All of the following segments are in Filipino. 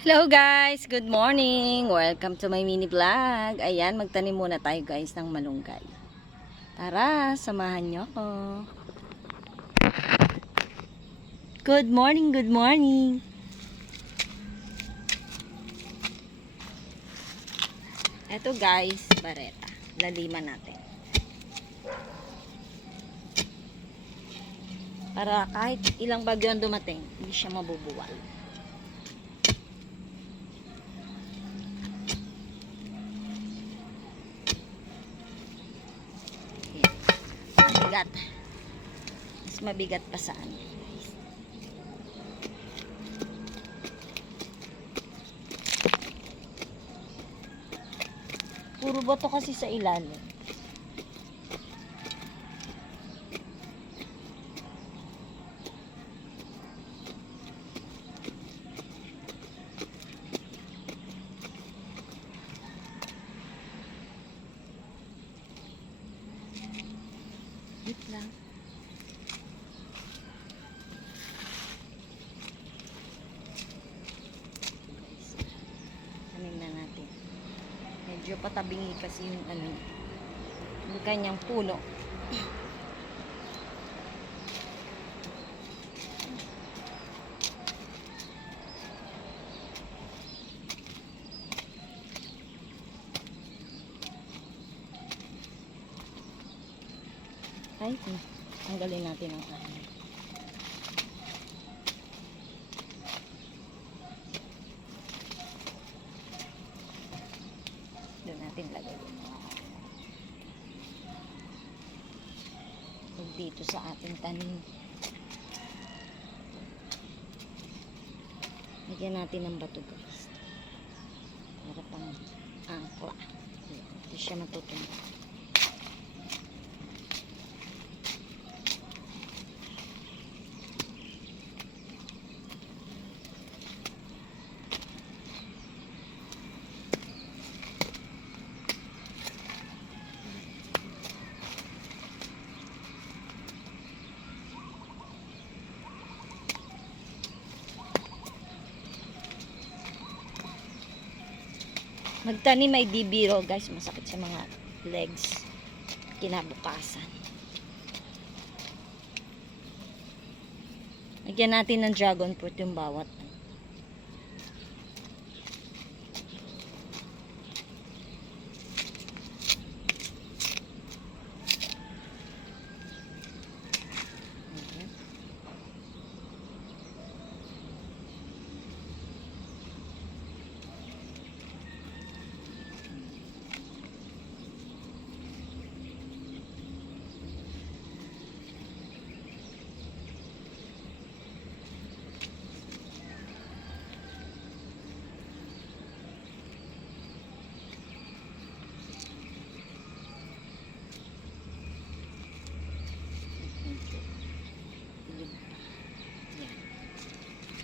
Hello guys! Good morning! Welcome to my mini vlog. Ayan, magtanim muna tayo guys ng malunggay. Tara, samahan nyo ako. Good morning, good morning! Eto guys, bareta. Laliman natin. Para kahit ilang bagyo ang dumating, hindi siya mabubuwal. Mabigat. Mas mabigat pa sa amin, guys. Puro bato kasi sa ilalim. Wait lang. Tanim na natin. Medyo patabingi kasi yung yung kanyang puno. Ay, tanggalin natin ang kanin. Doon natin lagay. Dito sa ating tanim. Lagyan natin ng bato guys. Para pang angkla. Hindi siya matutunog. Magtanim ay di biro guys, masakit sa mga legs kinabukasan. Lagyan natin ng dragon fruit yung bawat.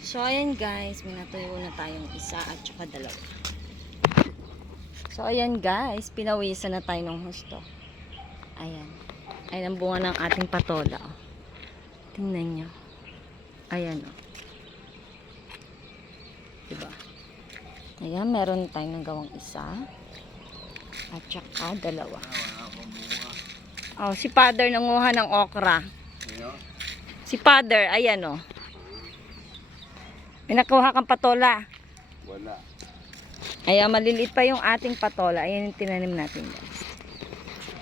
So, ayan guys, may natuyo na tayong isa at saka dalawa. So, ayan guys, pinawisan na tayo ng husto. Ayan. Ayan ang bunga ng ating patola. Oh. Tingnan nyo. Ayan o. Oh. Diba? Ayan, meron tayong gawang isa. At saka dalawa. Oh, si Father nanguha ng okra. Si Father, ayan o. Oh. May nakuha kang patola. Wala. Ayan, maliliit pa yung ating patola. Ayan yung tinanim natin guys.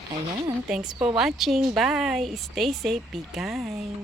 Ayan, thanks for watching. Bye. Stay safe, be kind.